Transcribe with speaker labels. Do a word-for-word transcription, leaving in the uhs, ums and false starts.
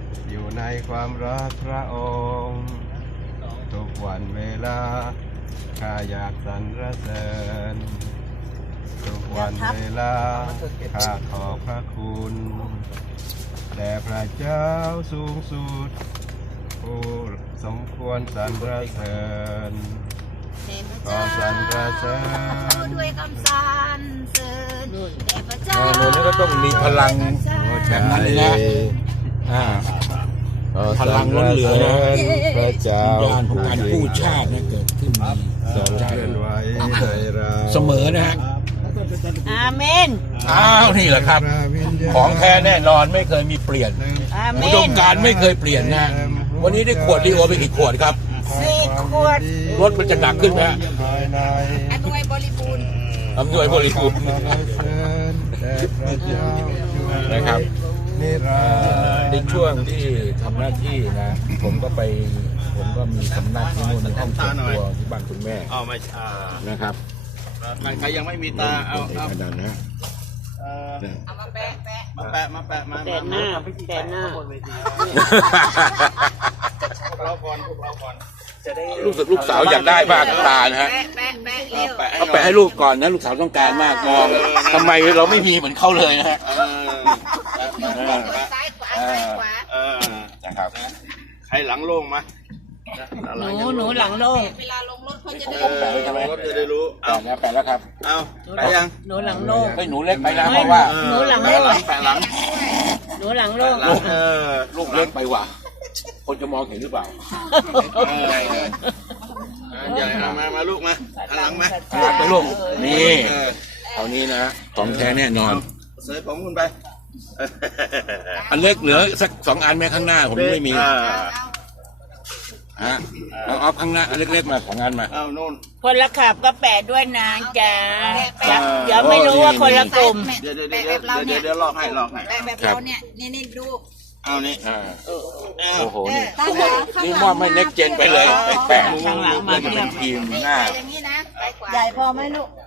Speaker 1: อยู่ในความรักพระองค์ทุกวันเวลาข้าอยากสรรเสริญทุกวันเวลาข้าขอบพระคุณแด่พระเจ้าสูงสุดผู้สมควรสรรเสริญขอสรรเสริญ
Speaker 2: ด้วยคำสรรเสริญแด่พระเจ้า
Speaker 3: โน่นนี่ก็ต้องมีพลังแบบนั้นเลยนะอ่า พลังล้นเหลือนะ
Speaker 1: พระเจ้า
Speaker 3: วิญญาณของการกู้ชาตินะเกิดขึ้นมี
Speaker 1: สรรเสริญไว้ในเรา
Speaker 3: เสมอนะฮะ
Speaker 2: อาเมน
Speaker 3: อ้าวนี่แหละครับ ของแท้แน่นอนไม่เคยมีเปลี่ยน
Speaker 2: อาเม
Speaker 3: อุดม
Speaker 2: น
Speaker 3: การณ์ไม่เคยเปลี่ยนนะวันนี้ได้ขวดดีโอไปกี่ขวดครับ
Speaker 2: สี่ขวด
Speaker 3: รถมันจะหนักขึ้นไหมฮะ
Speaker 2: อำนวยบริบูรณ์
Speaker 3: อำนวยบริบูรณ์นะครับในช่วงที่ทำหน้าที่นะ ผมก็ไปผมก็มีทำหน้าที่นู่นในห้องส่วนตัวที่บ้านคุณแม่
Speaker 4: เอาไม่อ่า
Speaker 3: นะครับ
Speaker 4: ใครยังไม่มีตาเอาเอา
Speaker 3: ขนาดนะ
Speaker 4: เอ่อ
Speaker 2: เอามาแปะแปะ
Speaker 4: มาแปะมาแปะมา
Speaker 2: แต่หน้าแต่หน้า
Speaker 4: พวกเราก่อนพวกเราก่อนจะได้
Speaker 3: ลูกสาวลูกสาวอยากได้บ้างตานะฮะ
Speaker 2: แปะแปะแปะเร็ว
Speaker 4: แปะ
Speaker 3: เอาไปให้ลูกก่อนนะลูกสาวต้องการมากมองทำไมเราไม่มีเหมือนเขาเลยนะฮะ
Speaker 4: เออแปะแปะแปะ
Speaker 2: ซ้ายขวาซ้ายขวา
Speaker 4: เออ
Speaker 3: นะครับ
Speaker 4: ใครหลังโล่งมา
Speaker 2: หนูหนูหลังโล่งเวลาลงรถเขาจะได้
Speaker 4: เออรถจะได้รู้
Speaker 3: แปะแล้วแปะแล้วครับ
Speaker 4: เอาไปยัง
Speaker 2: หนูหลังโล่ง
Speaker 3: ไม่หนูเล็กไปนะเพราะว่า
Speaker 4: เออ
Speaker 2: หนูหลังโล่ง
Speaker 4: แปะหลัง
Speaker 2: หนูหลังโล่ง
Speaker 4: หลังเออ
Speaker 3: ลูกเล็กไปว่ะคนจะมองเห็นหรือเปล่า
Speaker 4: เออใหญ่เอามามาลูกมาหันหลังมา
Speaker 3: หลักไปลูกนี่
Speaker 4: เออ
Speaker 3: เอานี้นะของแท้แน่นอน
Speaker 4: เสยผมคุณไป
Speaker 3: อันเล็กเหลือสักสองอันไหมข้างหน้าผมยังไม่มี
Speaker 4: อ่า
Speaker 3: ฮะเอาเอาข้างหน้าอันเล็กๆมาสองอันมา
Speaker 4: เอาโน่น
Speaker 2: คนละขับก็แปะด้วยนะจ๊ะเดี๋ยวไม่รู้ว่าคนละกลุ่ม
Speaker 4: เดี๋ยวเดี๋ยวเดี๋ยวเดี๋ยวเดี๋ยวลอกให้ลอกให้
Speaker 2: แบบเราเนี่ยนี่นี่ดู
Speaker 4: เอานี่
Speaker 3: อ่า
Speaker 4: เอา
Speaker 3: โอ้โหนี่นี่มอบไม่เน็กเจนไปเลยไปแปะ
Speaker 2: ข้างหลังมา
Speaker 3: เพื่อจะเป็นทีมหน้า
Speaker 2: อย่างนี้นะ
Speaker 5: ใหญ่พอไหมลูก